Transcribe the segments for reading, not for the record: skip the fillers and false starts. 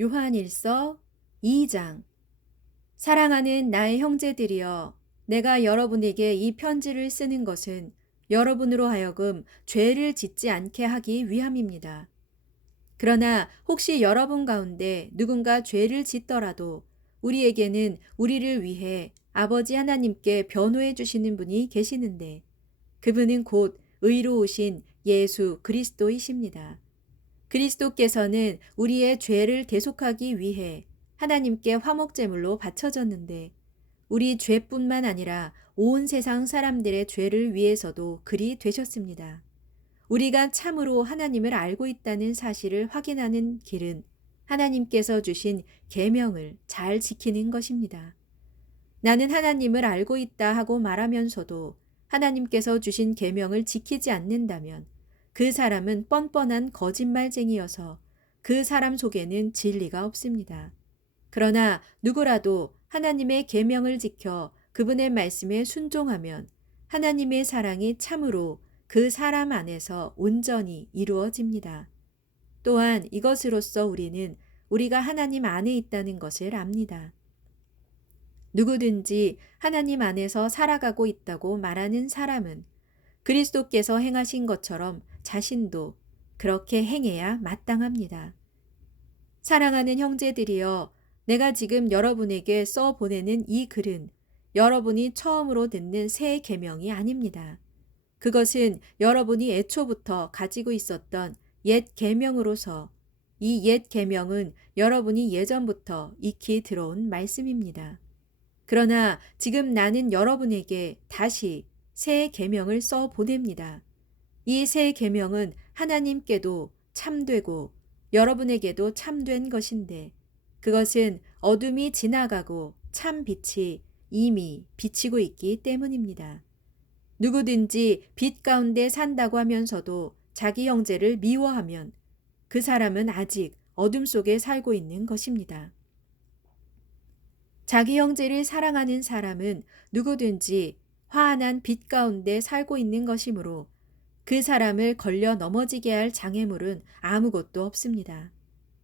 요한일서 2장. 사랑하는 나의 형제들이여, 내가 여러분에게 이 편지를 쓰는 것은 여러분으로 하여금 죄를 짓지 않게 하기 위함입니다. 그러나 혹시 여러분 가운데 누군가 죄를 짓더라도 우리에게는 우리를 위해 아버지 하나님께 변호해 주시는 분이 계시는데, 그분은 곧 의로우신 예수 그리스도이십니다. 그리스도께서는 우리의 죄를 대속하기 위해 하나님께 화목제물로 바쳐졌는데, 우리 죄뿐만 아니라 온 세상 사람들의 죄를 위해서도 그리 되셨습니다. 우리가 참으로 하나님을 알고 있다는 사실을 확인하는 길은 하나님께서 주신 계명을 잘 지키는 것입니다. 나는 하나님을 알고 있다 하고 말하면서도 하나님께서 주신 계명을 지키지 않는다면 그 사람은 뻔뻔한 거짓말쟁이여서 그 사람 속에는 진리가 없습니다. 그러나 누구라도 하나님의 계명을 지켜 그분의 말씀에 순종하면 하나님의 사랑이 참으로 그 사람 안에서 온전히 이루어집니다. 또한 이것으로써 우리는 우리가 하나님 안에 있다는 것을 압니다. 누구든지 하나님 안에서 살아가고 있다고 말하는 사람은 그리스도께서 행하신 것처럼 자신도 그렇게 행해야 마땅합니다. 사랑하는 형제들이여, 내가 지금 여러분에게 써 보내는 이 글은 여러분이 처음으로 듣는 새 계명이 아닙니다. 그것은 여러분이 애초부터 가지고 있었던 옛 계명으로서 이 옛 계명은 여러분이 예전부터 익히 들어온 말씀입니다. 그러나 지금 나는 여러분에게 다시 새 계명을 써 보냅니다. 이 새 계명은 하나님께도 참되고 여러분에게도 참된 것인데, 그것은 어둠이 지나가고 참 빛이 이미 비치고 있기 때문입니다. 누구든지 빛 가운데 산다고 하면서도 자기 형제를 미워하면 그 사람은 아직 어둠 속에 살고 있는 것입니다. 자기 형제를 사랑하는 사람은 누구든지 화한한 빛 가운데 살고 있는 것이므로 그 사람을 걸려 넘어지게 할 장애물은 아무것도 없습니다.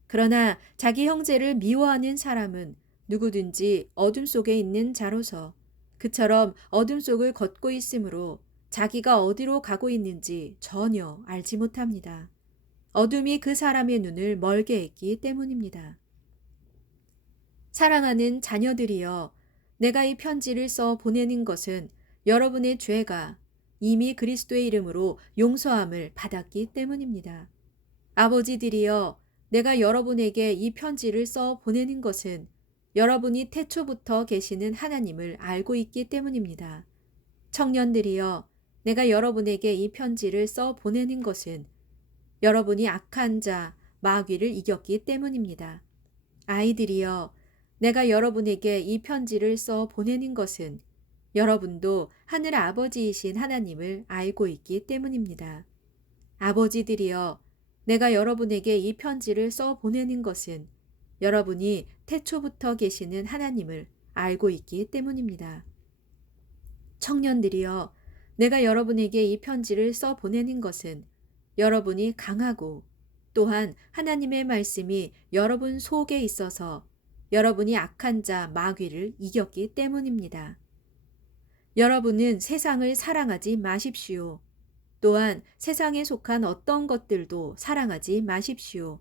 그러나 자기 형제를 미워하는 사람은 누구든지 어둠 속에 있는 자로서 그처럼 어둠 속을 걷고 있으므로 자기가 어디로 가고 있는지 전혀 알지 못합니다. 어둠이 그 사람의 눈을 멀게 했기 때문입니다. 사랑하는 자녀들이여, 내가 이 편지를 써 보내는 것은 여러분의 죄가 이미 그리스도의 이름으로 용서함을 받았기 때문입니다. 아버지들이여, 내가 여러분에게 이 편지를 써 보내는 것은 여러분이 태초부터 계시는 하나님을 알고 있기 때문입니다. 청년들이여, 내가 여러분에게 이 편지를 써 보내는 것은 여러분이 악한 자, 마귀를 이겼기 때문입니다. 아이들이여, 내가 여러분에게 이 편지를 써 보내는 것은 여러분도 하늘 아버지이신 하나님을 알고 있기 때문입니다. 아버지들이여, 내가 여러분에게 이 편지를 써 보내는 것은 여러분이 태초부터 계시는 하나님을 알고 있기 때문입니다. 청년들이여, 내가 여러분에게 이 편지를 써 보내는 것은 여러분이 강하고 또한 하나님의 말씀이 여러분 속에 있어서 여러분이 악한 자 마귀를 이겼기 때문입니다. 여러분은 세상을 사랑하지 마십시오. 또한 세상에 속한 어떤 것들도 사랑하지 마십시오.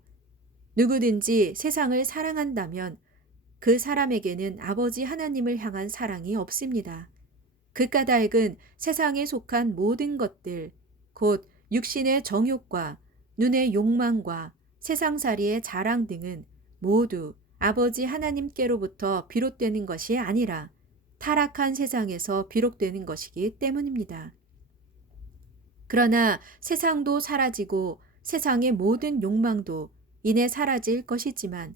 누구든지 세상을 사랑한다면 그 사람에게는 아버지 하나님을 향한 사랑이 없습니다. 그 까닭은 세상에 속한 모든 것들, 곧 육신의 정욕과 눈의 욕망과 세상살이의 자랑 등은 모두 아버지 하나님께로부터 비롯되는 것이 아니라 타락한 세상에서 비롯되는 것이기 때문입니다. 그러나 세상도 사라지고 세상의 모든 욕망도 이내 사라질 것이지만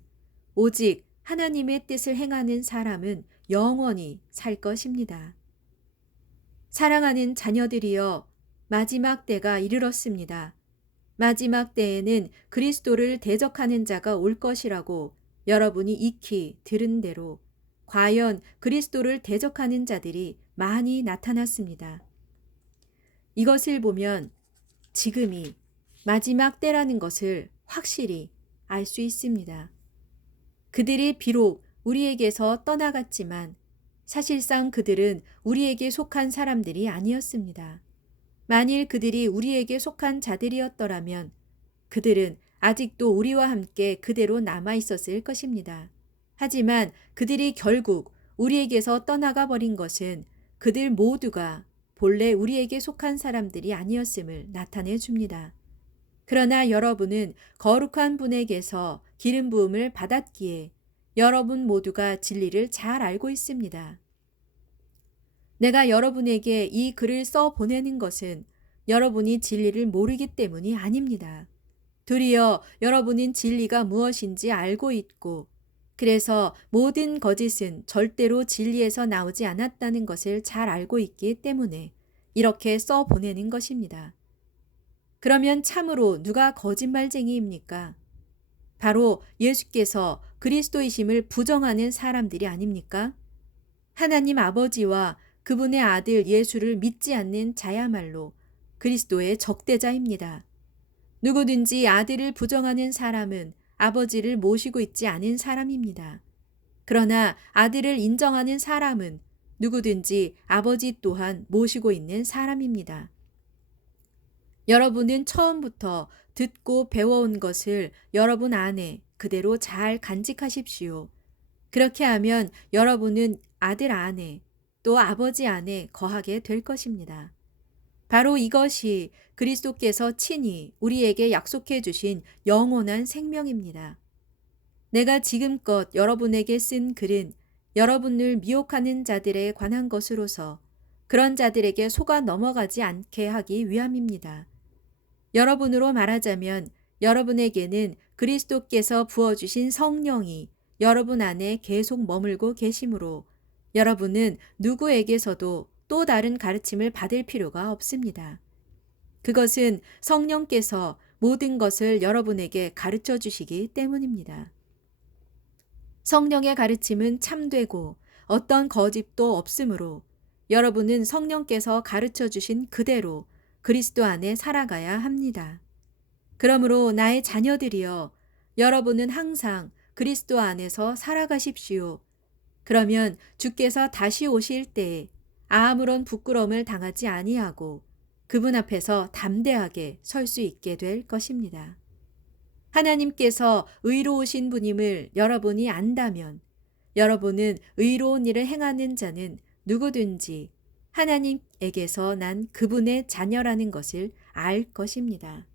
오직 하나님의 뜻을 행하는 사람은 영원히 살 것입니다. 사랑하는 자녀들이여, 마지막 때가 이르렀습니다. 마지막 때에는 그리스도를 대적하는 자가 올 것이라고 여러분이 익히 들은 대로 과연 그리스도를 대적하는 자들이 많이 나타났습니다. 이것을 보면 지금이 마지막 때라는 것을 확실히 알 수 있습니다. 그들이 비록 우리에게서 떠나갔지만 사실상 그들은 우리에게 속한 사람들이 아니었습니다. 만일 그들이 우리에게 속한 자들이었더라면 그들은 아직도 우리와 함께 그대로 남아 있었을 것입니다. 하지만 그들이 결국 우리에게서 떠나가 버린 것은 그들 모두가 본래 우리에게 속한 사람들이 아니었음을 나타내 줍니다. 그러나 여러분은 거룩한 분에게서 기름 부음을 받았기에 여러분 모두가 진리를 잘 알고 있습니다. 내가 여러분에게 이 글을 써 보내는 것은 여러분이 진리를 모르기 때문이 아닙니다. 도리어 여러분은 진리가 무엇인지 알고 있고, 그래서 모든 거짓은 절대로 진리에서 나오지 않았다는 것을 잘 알고 있기 때문에 이렇게 써 보내는 것입니다. 그러면 참으로 누가 거짓말쟁이입니까? 바로 예수께서 그리스도이심을 부정하는 사람들이 아닙니까? 하나님 아버지와 그분의 아들 예수를 믿지 않는 자야말로 그리스도의 적대자입니다. 누구든지 아들을 부정하는 사람은 아버지를 모시고 있지 않은 사람입니다. 그러나 아들을 인정하는 사람은 누구든지 아버지 또한 모시고 있는 사람입니다. 여러분은 처음부터 듣고 배워온 것을 여러분 안에 그대로 잘 간직하십시오. 그렇게 하면 여러분은 아들 안에 또 아버지 안에 거하게 될 것입니다. 바로 이것이 그리스도께서 친히 우리에게 약속해 주신 영원한 생명입니다. 내가 지금껏 여러분에게 쓴 글은 여러분을 미혹하는 자들에 관한 것으로서 그런 자들에게 속아 넘어가지 않게 하기 위함입니다. 여러분으로 말하자면 여러분에게는 그리스도께서 부어주신 성령이 여러분 안에 계속 머물고 계시므로 여러분은 누구에게서도 또 다른 가르침을 받을 필요가 없습니다. 그것은 성령께서 모든 것을 여러분에게 가르쳐 주시기 때문입니다. 성령의 가르침은 참되고 어떤 거짓도 없으므로 여러분은 성령께서 가르쳐 주신 그대로 그리스도 안에 살아가야 합니다. 그러므로 나의 자녀들이여, 여러분은 항상 그리스도 안에서 살아가십시오. 그러면 주께서 다시 오실 때에 아무런 부끄러움을 당하지 아니하고 그분 앞에서 담대하게 설 수 있게 될 것입니다. 하나님께서 의로우신 분임을 여러분이 안다면 여러분은 의로운 일을 행하는 자는 누구든지 하나님에게서 난 그분의 자녀라는 것을 알 것입니다.